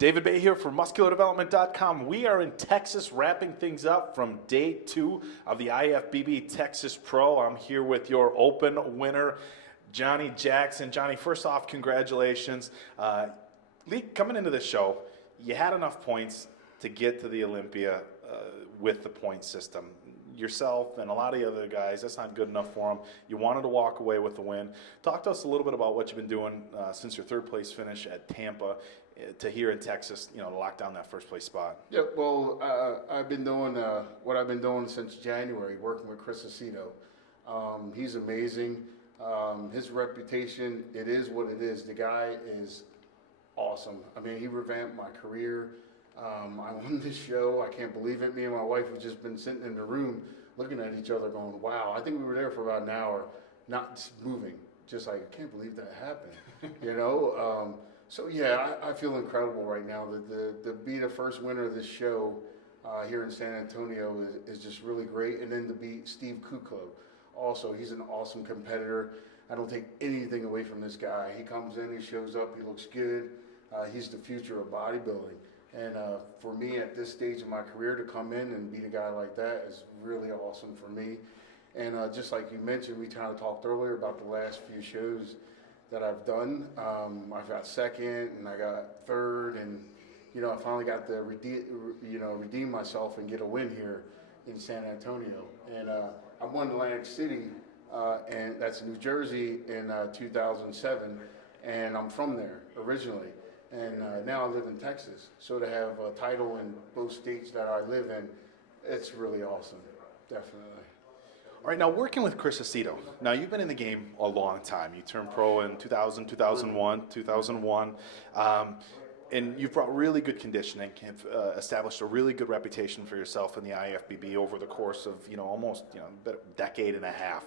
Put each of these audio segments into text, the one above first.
David Bay here for MuscularDevelopment.com. We are in Texas wrapping things up from day 2 of the IFBB Texas Pro. I'm here with your open winner, Johnnie Jackson. Johnnie, first off, congratulations. Lee, coming into this show, you had enough points to get to the Olympia with the point system. Yourself and a lot of the other guys, that's not good enough for them. You wanted to walk away with the win. Talk to us a little bit about what you've been doing since your third place finish at Tampa to here in Texas, to lock down that first place spot. Yeah, well, I've been doing what I've been doing since January, working with Chris Aceto. He's amazing. His reputation, it is what it is. The guy is awesome. I mean, he revamped my career. I won this show. I can't believe it. Me and my wife have just been sitting in the room looking at each other going, wow. I think we were there for about an hour, not moving. Just like, I can't believe that happened, So, yeah, I feel incredible right now. To be the first winner of this show here in San Antonio is just really great. And then to beat Steve Kuklo. Also, he's an awesome competitor. I don't take anything away from this guy. He comes in, he shows up, he looks good. He's the future of bodybuilding. And for me at this stage of my career to come in and beat a guy like that is really awesome for me. And just like you mentioned, we kind of talked earlier about the last few shows that I've done. I got second and I got third, and I finally got to redeem myself and get a win here in San Antonio. And I won Atlantic City, and that's New Jersey in 2007, and I'm from there originally. And now I live in Texas. So to have a title in both states that I live in, it's really awesome, definitely. All right, now working with Chris Aceto. Now you've been in the game a long time. You turned pro in 2000, 2001. And you've brought really good conditioning, have established a really good reputation for yourself in the IFBB over the course of, almost, a decade and a half.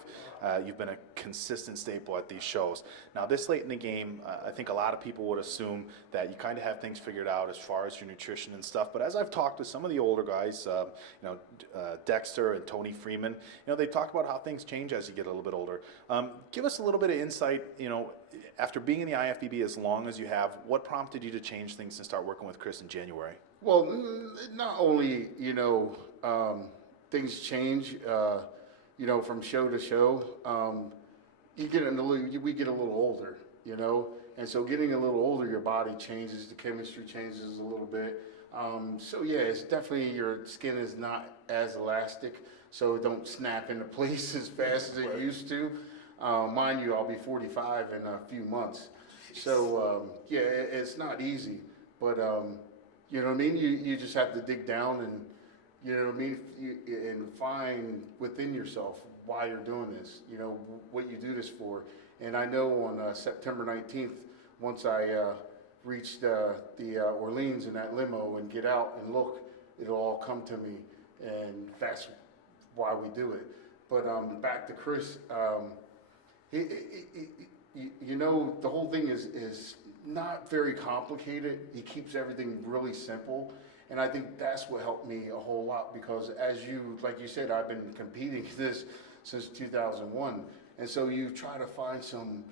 You've been a consistent staple at these shows. Now, this late in the game, I think a lot of people would assume that you kind of have things figured out as far as your nutrition and stuff. But as I've talked to some of the older guys, Dexter and Tony Freeman, they talk about how things change as you get a little bit older. Give us a little bit of insight, after being in the IFBB as long as you have, what prompted you to change things and start working with Chris in January? Well, not only, things change, from show to show. We get a little older, and so getting a little older, your body changes, the chemistry changes a little bit. So yeah, it's definitely, your skin is not as elastic, so it don't snap into place as fast as it used to. Mind you, I'll be 45 in a few months. So, yeah, it's not easy. But, you know what I mean? You just have to dig down and, and find within yourself why you're doing this, what you do this for. And I know on September 19th, once I reach the Orleans in that limo and get out and look, it'll all come to me. And that's why we do it. But back to Chris. The whole thing is not very complicated. He keeps everything really simple. And I think that's what helped me a whole lot, because like you said, I've been competing this since 2001. And so you try to find some,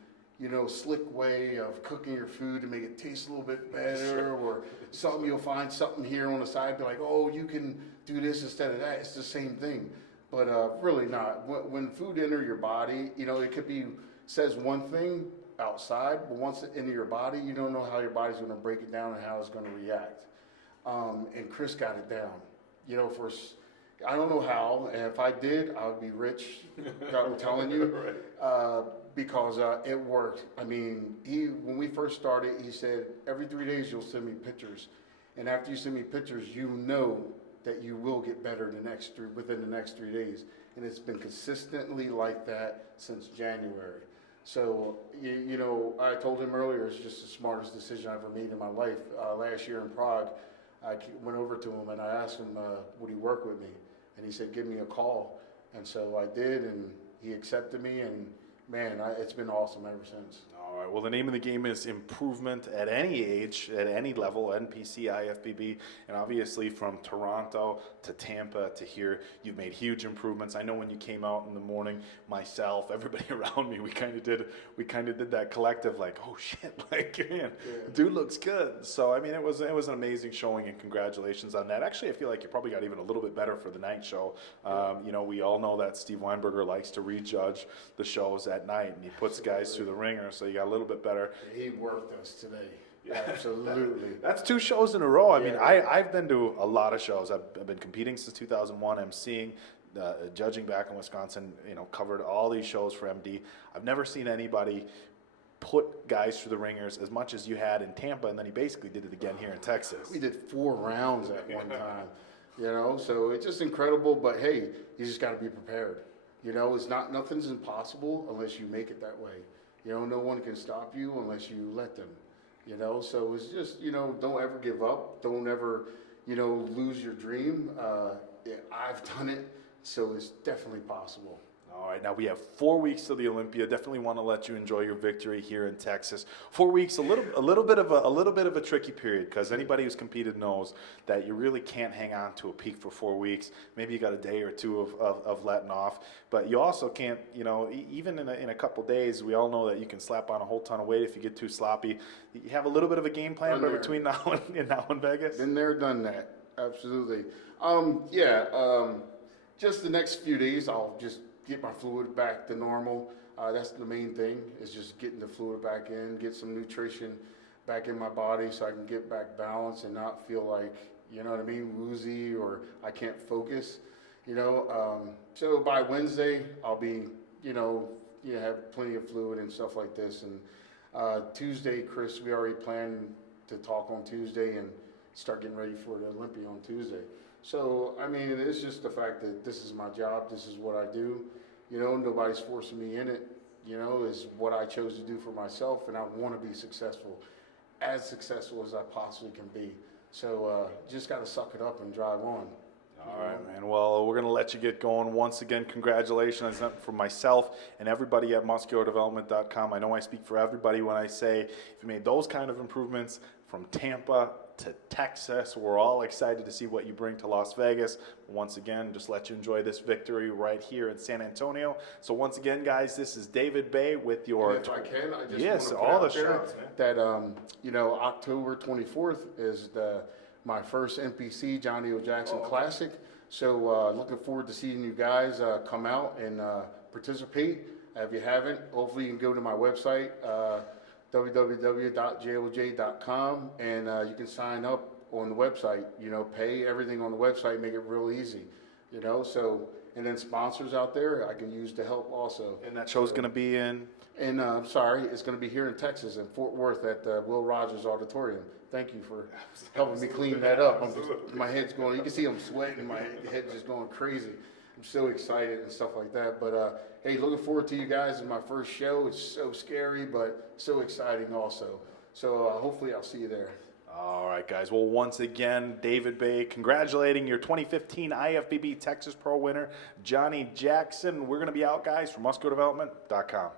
slick way of cooking your food to make it taste a little bit better, or something, you'll find something here on the side, be like, oh, you can do this instead of that. It's the same thing. But really not. When food enters your body, it could be, says one thing outside, but once it into your body, you don't know how your body's going to break it down and how it's going to react. And Chris got it down. I don't know how. And if I did, I would be rich. I'm telling you, because it worked. I mean, when we first started, he said every 3 days you'll send me pictures, and after you send me pictures, that you will get better within the next 3 days. And it's been consistently like that since January. So, I told him earlier, it's just the smartest decision I ever made in my life. Last year in Prague, I went over to him and I asked him, would he work with me? And he said, give me a call. And so I did, and he accepted me, and man, it's been awesome ever since. Oh, All right. Well, the name of the game is improvement at any age, at any level, NPC, IFBB, and obviously from Toronto to Tampa to here, you've made huge improvements. I know when you came out in the morning, myself, everybody around me, we kind of did that collective, like, oh shit, like, man, dude looks good. So I mean, it was an amazing showing, and congratulations on that. Actually, I feel like you probably got even a little bit better for the night show. You know, we all know that Steve Weinberger likes to rejudge the shows at night, and he puts guys through the ringer, so you got a little bit better. He worked us today. Absolutely. That's 2 shows in a row. I mean, I've been to a lot of shows. I've been competing since 2001. I'm seeing, judging back in Wisconsin, you know, covered all these shows for MD. I've never seen anybody put guys through the ringers as much as you had in Tampa, and then he basically did it again here in Texas. We did 4 rounds at one time, you know, so it's just incredible. But hey, you just got to be prepared. You know, nothing's impossible unless you make it that way. You know, no one can stop you unless you let them. You know, so it's just, you know, don't ever give up. Don't ever, you know, lose your dream. I've done it, so it's definitely possible. All right, now we have 4 weeks to the Olympia. Definitely want to let you enjoy your victory here in Texas. 4 weeks, a little bit of a tricky period, because anybody who's competed knows that you really can't hang on to a peak for 4 weeks. Maybe you got a day or two of letting off, but you also can't, you know, even in a couple days, we all know that you can slap on a whole ton of weight if you get too sloppy. You have a little bit of a game plan between now and Vegas. Been there, done that. Absolutely. Just the next few days, I'll just get my fluid back to normal. That's the main thing, is just getting the fluid back in, get some nutrition back in my body so I can get back balanced and not feel like, you know what I mean, woozy or I can't focus, you know. So by Wednesday, I'll be, have plenty of fluid and stuff like this. And Tuesday, Chris, we already planned to talk on Tuesday and start getting ready for the Olympia on Tuesday. So, I mean, it's just the fact that this is my job, this is what I do, you know, nobody's forcing me in it, you know, is what I chose to do for myself, and I want to be successful as I possibly can be. So, just got to suck it up and drive on. All right, man. Well, we're going to let you get going. Once again, congratulations from myself and everybody at musculardevelopment.com. I know I speak for everybody when I say if you made those kind of improvements from Tampa to Texas, we're all excited to see what you bring to Las Vegas. Once again, just let you enjoy this victory right here in San Antonio. So once again, guys, this is David Bay with your... And if I can, I just yes, want to all put the out there shots, man. that, October 24th is my first NPC Johnnie Jackson Classic. So looking forward to seeing you guys come out and participate. If you haven't, hopefully you can go to my website, www.joj.com, and you can sign up on the website, pay everything on the website, make it real easy, so, and then sponsors out there I can use to help also. And that show's going to be in? And it's going to be here in Texas, in Fort Worth at the Will Rogers Auditorium. Thank you for helping me clean that up. My head's going, you can see I'm sweating, my head's just going crazy. I'm so excited and stuff like that. But hey, looking forward to you guys in my first show. It's so scary, but so exciting also. So hopefully I'll see you there. All right, guys. Well, once again, David Bay, congratulating your 2015 IFBB Texas Pro winner, Johnnie Jackson. We're going to be out, guys, from musculardevelopment.com.